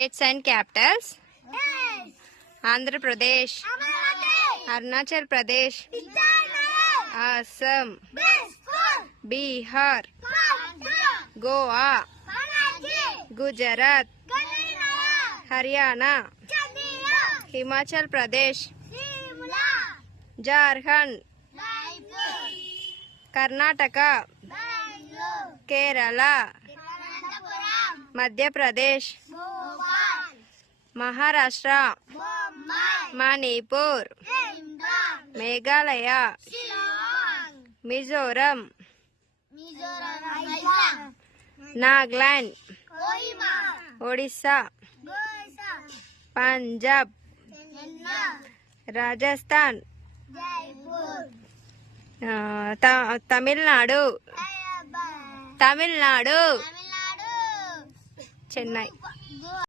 States and capitals. Andhra Pradesh, Arunachal Pradesh, Assam, Bihar, Goa, Gujarat, Haryana, Himachal Pradesh, Jharkhand, Karnataka, Kerala, Madhya Pradesh, Maharashtra, Manipur, Meghalaya, Mizoram, Nagaland, Odisha, Punjab, Rajasthan, Tamil Nadu, Chennai.